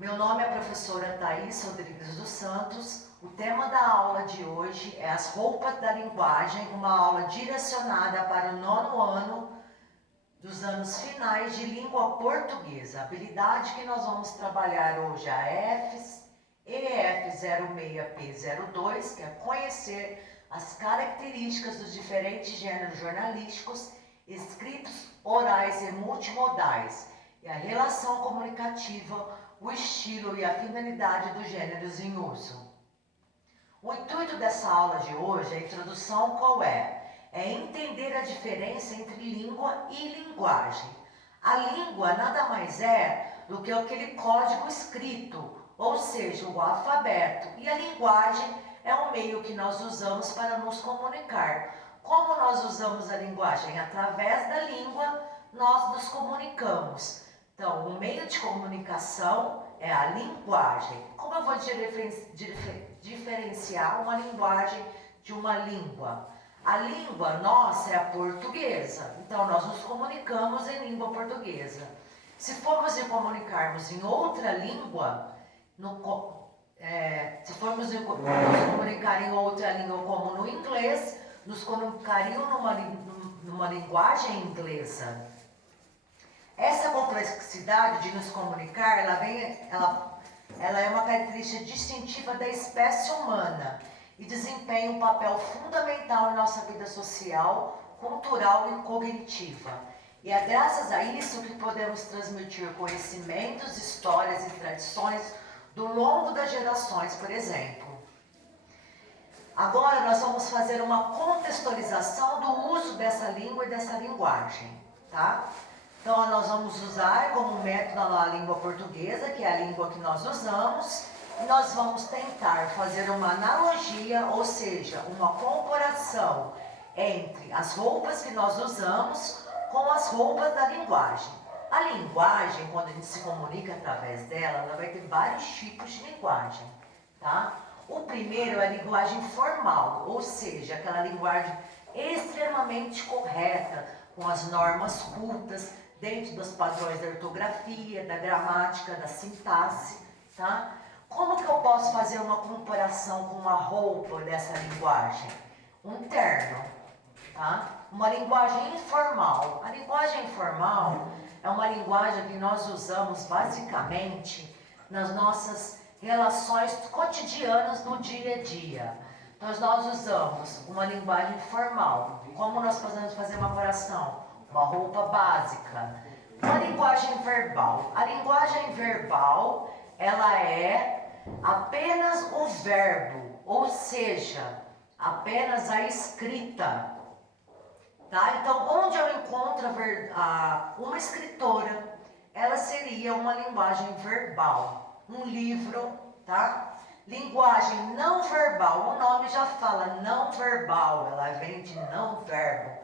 Meu nome é a professora Thaís Rodrigues dos Santos. O tema da aula de hoje é as roupas da linguagem, uma aula direcionada para o 9º ano dos anos finais de língua portuguesa. A habilidade que nós vamos trabalhar hoje é a EF06P02, que é conhecer as características dos diferentes gêneros jornalísticos, escritos, orais e multimodais, e a relação comunicativa, o estilo e a finalidade dos gêneros em uso. O intuito dessa aula de hoje, a introdução qual é? É entender a diferença entre língua e linguagem. A língua nada mais é do que aquele código escrito, ou seja, o alfabeto, e a linguagem é o meio que nós usamos para nos comunicar. Como nós usamos a linguagem? Através da língua nós nos comunicamos. Então, o meio de comunicação é a linguagem. Como eu vou diferenciar uma linguagem de uma língua? A língua nossa é a portuguesa, então nós nos comunicamos em língua portuguesa. Se formos nos comunicarmos em outra língua, se formos nos comunicar em outra língua como no inglês, nos comunicariam numa linguagem inglesa. Essa complexidade de nos comunicar, ela é uma característica distintiva da espécie humana e desempenha um papel fundamental em nossa vida social, cultural e cognitiva. E é graças a isso que podemos transmitir conhecimentos, histórias e tradições do longo das gerações, por exemplo. Agora nós vamos fazer uma contextualização do uso dessa língua e dessa linguagem, tá? Então nós vamos usar como método a língua portuguesa, que é a língua que nós usamos, e nós vamos tentar fazer uma analogia, ou seja, uma comparação entre as roupas que nós usamos com as roupas da linguagem. A linguagem, quando a gente se comunica através dela, ela vai ter vários tipos de linguagem, tá? O primeiro é a linguagem formal, ou seja, aquela linguagem extremamente correta, com as normas cultas, dentro dos padrões da ortografia, da gramática, da sintaxe, tá? Como que eu posso fazer uma comparação com uma roupa dessa linguagem? Um terno, tá? Uma linguagem informal. A linguagem informal é uma linguagem que nós usamos basicamente nas nossas relações cotidianas no dia a dia. Então nós usamos uma linguagem formal. Como nós podemos fazer uma comparação? Uma roupa básica. Uma linguagem verbal. A linguagem verbal, ela é apenas o verbo, ou seja, apenas a escrita. Tá? Então, onde eu encontro uma escritora, ela seria uma linguagem verbal. Um livro, tá? Linguagem não verbal, o nome já fala não verbal, ela vem de não verbo.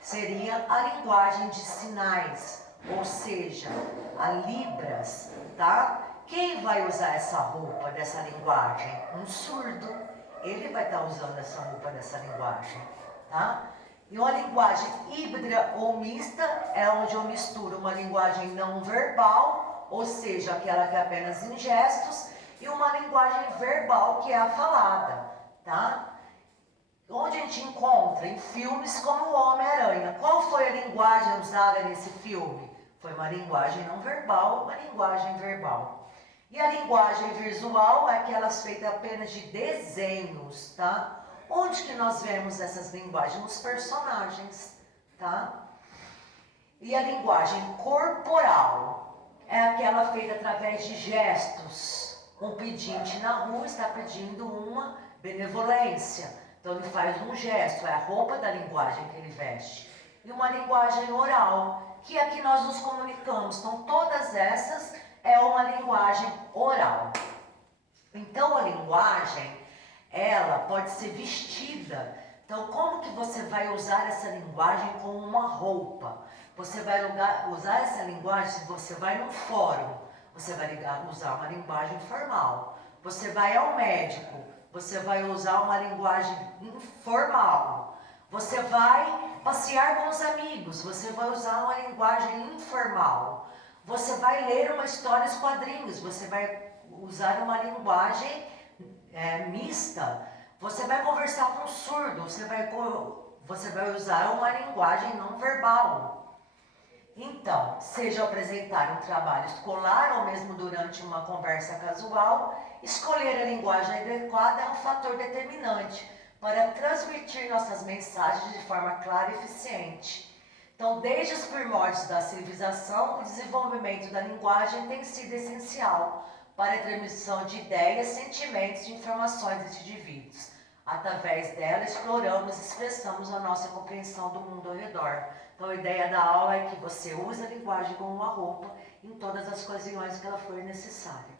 Seria a linguagem de sinais, ou seja, a Libras, tá? Quem vai usar essa roupa dessa linguagem? Um surdo, ele vai estar usando essa roupa dessa linguagem, tá? E uma linguagem híbrida ou mista é onde eu misturo uma linguagem não verbal, ou seja, aquela que é apenas em gestos, e uma linguagem verbal que é a falada, tá? Onde a gente encontra em filmes como o Homem-Aranha. Qual foi a linguagem usada nesse filme? Foi uma linguagem não verbal, uma linguagem verbal. E a linguagem visual é aquelas feitas apenas de desenhos, tá? Onde que nós vemos essas linguagens? Nos personagens, tá? E a linguagem corporal é aquela feita através de gestos. Um pedinte na rua está pedindo uma benevolência. Então ele faz um gesto, é a roupa da linguagem que ele veste. E uma linguagem oral, que é que nós nos comunicamos. Então todas essas é uma linguagem oral. Então a linguagem, ela pode ser vestida. Então como que você vai usar essa linguagem como uma roupa? Você vai usar essa linguagem se você vai num fórum. Você vai usar uma linguagem formal. Você vai ao médico. Você vai usar uma linguagem informal. Você vai passear com os amigos. Você vai usar uma linguagem informal. Você vai ler uma história em quadrinhos, você vai usar uma linguagem mista, você vai conversar com um surdo, você vai usar uma linguagem não verbal. Então, seja apresentar um trabalho escolar ou mesmo durante uma conversa casual, escolher a linguagem adequada é um fator determinante para transmitir nossas mensagens de forma clara e eficiente. Então, desde os primórdios da civilização, o desenvolvimento da linguagem tem sido essencial para a transmissão de ideias, sentimentos e informações entre indivíduos. Através dela, exploramos e expressamos a nossa compreensão do mundo ao redor. Então, a ideia da aula é que você use a linguagem como uma roupa em todas as ocasiões que ela for necessária.